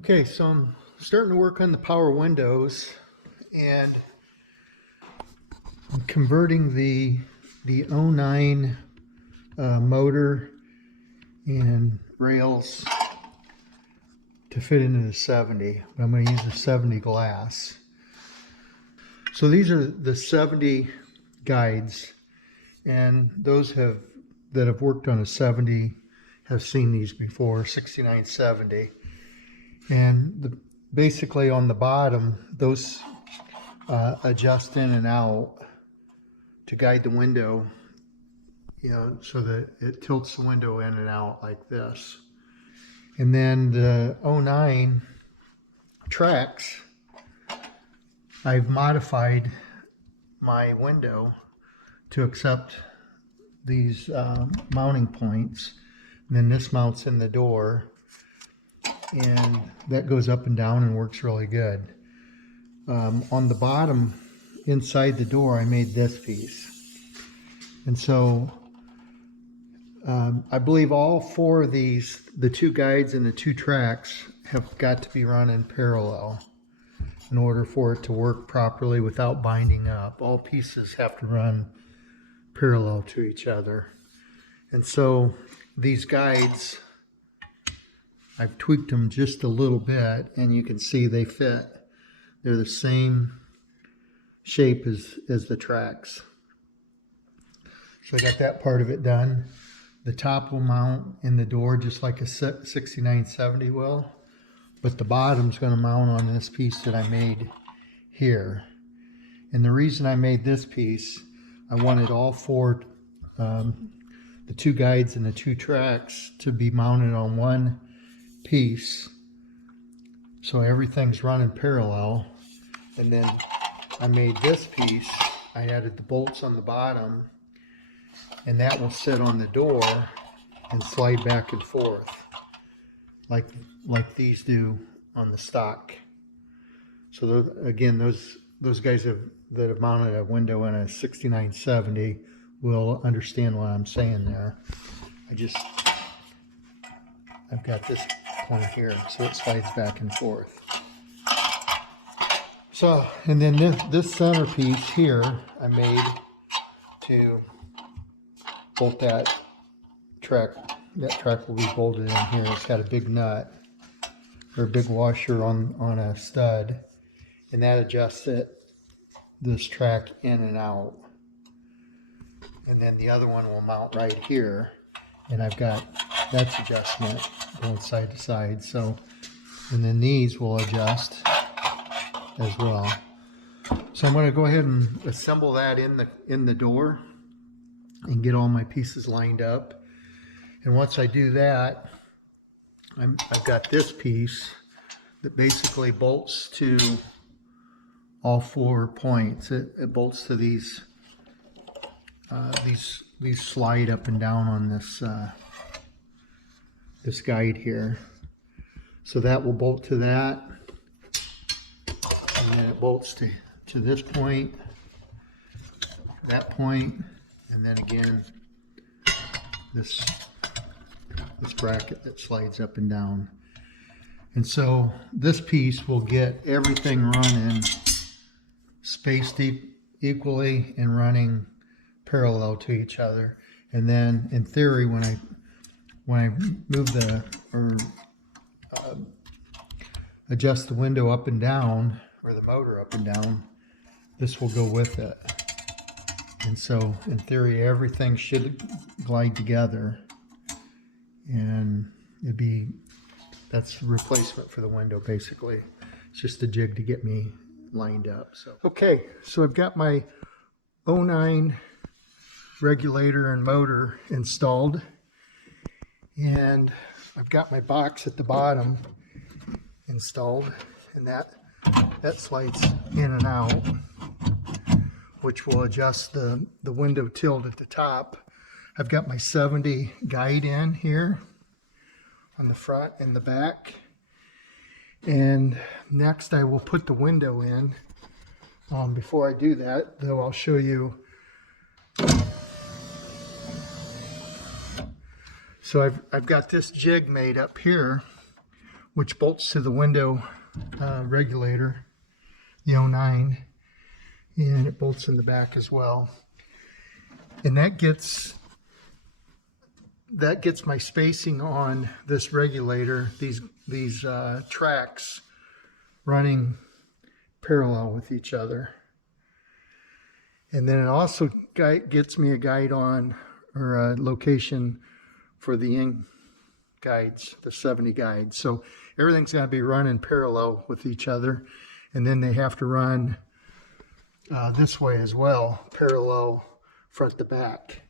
Okay, so I'm starting to work on the power windows and I'm converting the '09 motor and rails to fit into the 70. But I'm going to use the 70 glass. So these are the 70 guides, and those that have worked on a 70 have seen these before, 6970. And basically on the bottom, those adjust in and out to guide the window, so that it tilts the window in and out like this. And then the '09 tracks, I've modified my window to accept these mounting points. And then this mounts in the door, and that goes up and down and works really good. On the bottom inside the door, I made this piece. And so I believe all four of these, the two guides and the two tracks, have got to be run in parallel in order for it to work properly without binding up. All pieces have to run parallel to each other. And so these guides, I've tweaked them just a little bit, and you can see they fit. They're the same shape as the tracks. So I got that part of it done. The top will mount in the door just like a 6970 will, but the bottom's going to mount on this piece that I made here. And the reason I made this piece, I wanted all four, the two guides and the two tracks, to be mounted on one piece, so everything's running parallel. And then I made this piece, I added the bolts on the bottom, and that will sit on the door and slide back and forth like these do on the stock. So again, those guys that have mounted a window in a 6970 will understand what I'm saying there. I've got this point here, so it slides back and forth. So, and then this centerpiece here, I made to bolt that track. That track will be bolted in here. It's got a big nut, or a big washer on a stud, and that adjusts this track in and out. And then the other one will mount right here, and I've got that's adjustment going side to side. So, and then these will adjust as well. So I'm going to go ahead and assemble that in the door and get all my pieces lined up. And once I do that, I've got this piece that basically bolts to all 4 points. It bolts to these slide up and down on this guide here. So that will bolt to that, and then it bolts to this point, that point, and then again this bracket that slides up and down. And so this piece will get everything running spaced equally and running parallel to each other. And then in theory, when I move adjust the window up and down, or the motor up and down, this will go with it. And so in theory, everything should glide together, and that's the replacement for the window basically. It's just a jig to get me lined up. So okay, so I've got my '09 regulator and motor installed, and I've got my box at the bottom installed, and that slides in and out, which will adjust the window tilt at the top. I've got my 70 guide in here on the front and the back, and next I will put the window in. Before I do that, though, I'll show you. So I've got this jig made up here which bolts to the window regulator, the 09, and it bolts in the back as well. And that gets my spacing on this regulator, these tracks running parallel with each other. And then it also gets me a guide on, or a location for the in guides, the 70 guides. So everything's got to be running parallel with each other, and then they have to run this way as well, parallel front to back.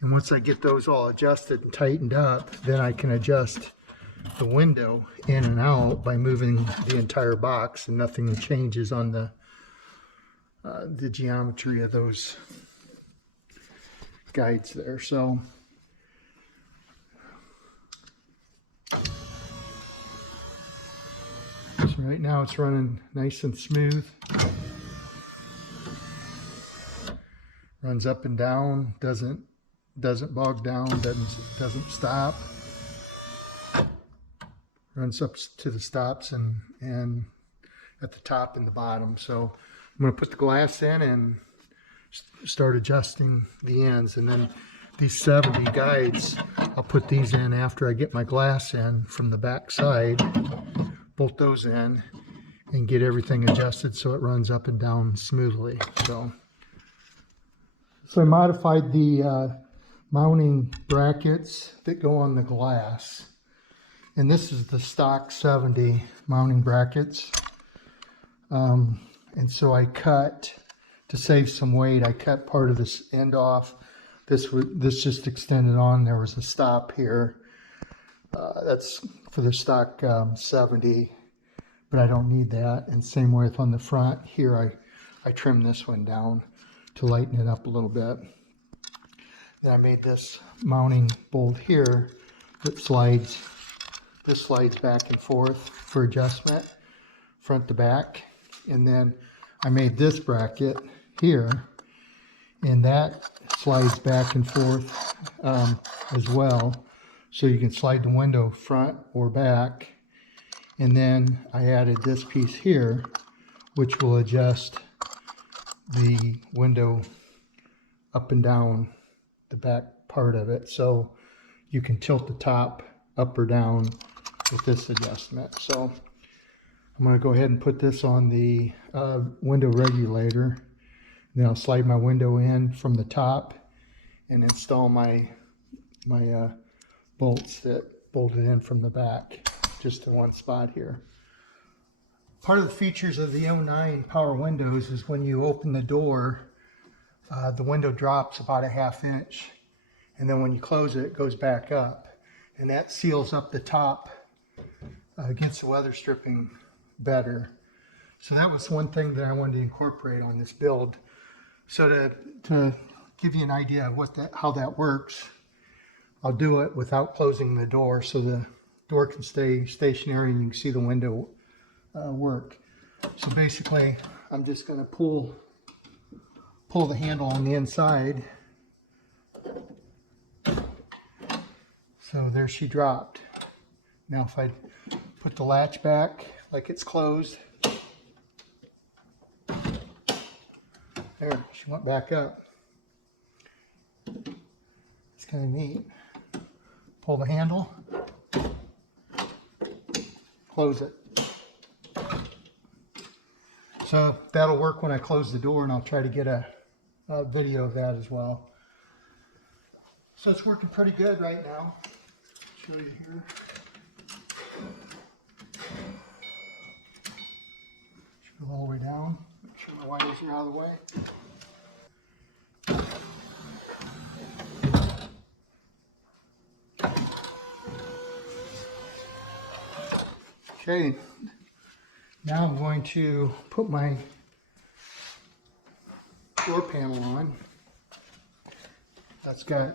And once I get those all adjusted and tightened up, then I can adjust the window in and out by moving the entire box, and nothing changes on the geometry of those guides there. So right now it's running nice and smooth. Runs up and down, doesn't bog down, doesn't stop. Runs up to the stops and at the top and the bottom. So I'm going to put the glass in and start adjusting the ends, and then these 70 guides, I'll put these in after I get my glass in from the back side, bolt those in, and get everything adjusted so it runs up and down smoothly. So I modified the mounting brackets that go on the glass, and this is the stock 70 mounting brackets. And so I cut, to save some weight, I cut part of this end off. This just extended on. There was a stop here. That's for the stock 70, but I don't need that. And same with on the front here, I trimmed this one down to lighten it up a little bit. Then I made this mounting bolt here that slides. This slides back and forth for adjustment, front to back. And then I made this bracket here, and that slides back and forth as well. So you can slide the window front or back. And then I added this piece here, which will adjust the window up and down the back part of it. So you can tilt the top up or down with this adjustment. So I'm going to go ahead and put this on the window regulator. Then I'll slide my window in from the top and install my bolts that bolted in from the back, just in one spot here. Part of the features of the 09 power windows is when you open the door, the window drops about a ½ inch, and then when you close it, it goes back up, and that seals up the top against the weather stripping better. So that was one thing that I wanted to incorporate on this build. So to give you an idea of how that works, I'll do it without closing the door, so the door can stay stationary and you can see the window work. So basically, I'm just going to pull the handle on the inside. So there she dropped. Now if I put the latch back like it's closed, there, she went back up. It's kind of neat. Pull the handle, close it. So that'll work when I close the door, and I'll try to get a video of that as well. So it's working pretty good right now. Show you here. Go all the way down. Make sure my wires are out of the way. Okay, now I'm going to put my door panel on. That's got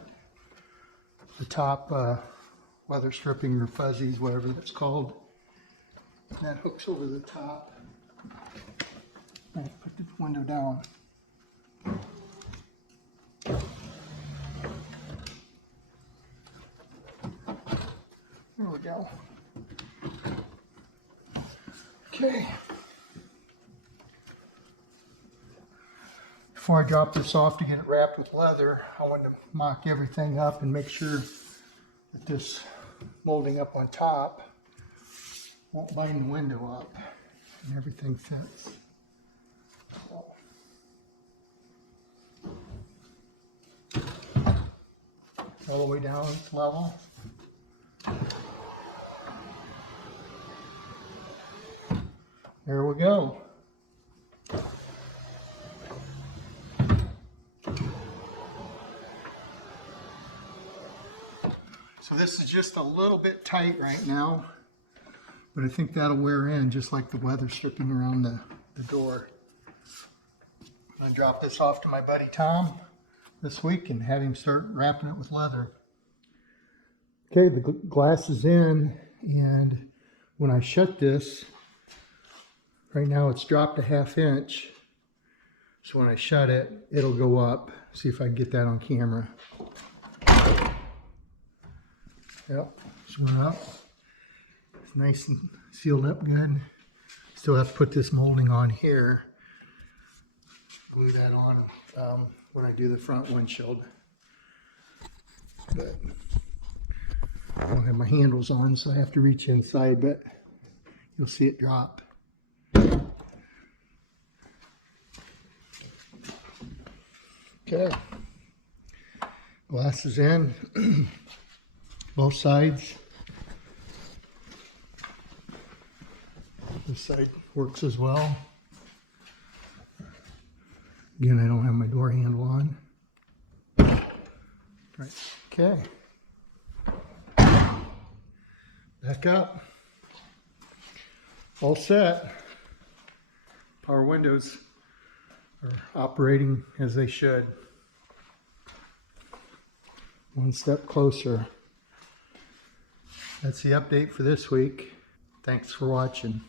the top weather stripping or fuzzies, whatever that's called. And that hooks over the top. I put the window down. There we go. Okay. Before I drop this off to get it wrapped with leather, I wanted to mock everything up and make sure that this molding up on top won't bind the window up and everything fits. All the way down its level. There we go. So this is just a little bit tight right now, but I think that'll wear in just like the weather stripping around the door. I'm going to drop this off to my buddy Tom this week and have him start wrapping it with leather. Okay, the glass is in, and when I shut this, right now it's dropped a 1/2 inch. So when I shut it, it'll go up. See if I can get that on camera. Yep, it's went up. It's nice and sealed up good. Still have to put this molding on here. Glue that on when I do the front windshield. But I don't have my handles on, so I have to reach inside, but you'll see it drop. Okay, glass is in, both sides. This side works as well. Again, I don't have my door handle on. Right, okay. Back up. All set. Power windows are operating as they should. One step closer. That's the update for this week. Thanks for watching.